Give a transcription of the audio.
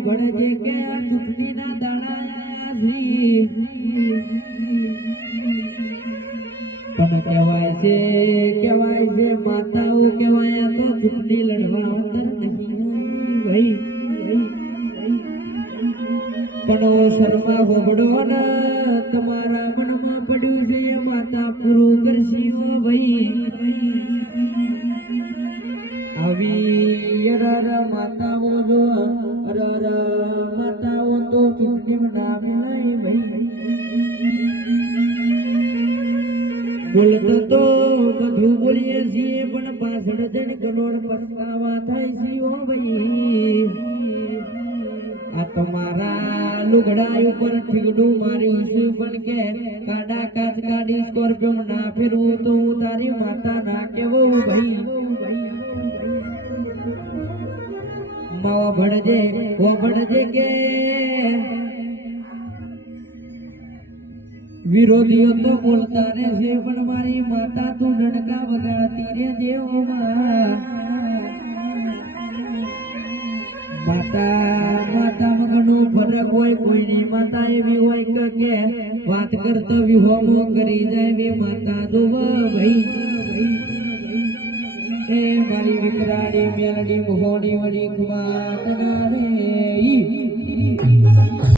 ભણજે કે આ ચૂંટણીના દાડા પણ કહેવાય છે માતાઓ કહેવાય તો ચૂંટણી લડવા અંદર નહીં ભાઈ પણ શર્મા ગોબડો ને તમારા મનમાં પડ્યું છે માતા પૂરું કરશી ભાઈ આવી માતાઓ જો માતાઓ તો ચૂંટણી નામ નહીં ભાઈ બોલતો તો બધું બોલીએ છીએ પણ પાછળ જઈને કરોડ પસ્તાવા થાય છે ઓ ભાઈ આ તમારા લુગડા ઉપર ઠીકડું માર્યું છે પણ કે કાડા કાચ કાઢી સ્કોર્પિયો ના ફેરવું તો હું તારી માતા ના કેવો ભાઈ માવા ભણજે કે વિરોધીઓ તો બોલતા રહેશે પણ મારી માતા તું ડણકા વગાડતી રે દેવમાં માતા ઘણું ફરક હોય કોઈની માતા એવી હોય કે વાત કરતા વિહોમો કરી જાય બે માતા જોવા ભાઈ એ મારી વિકરાળી મેલડી મોહની વડી ખુમા રે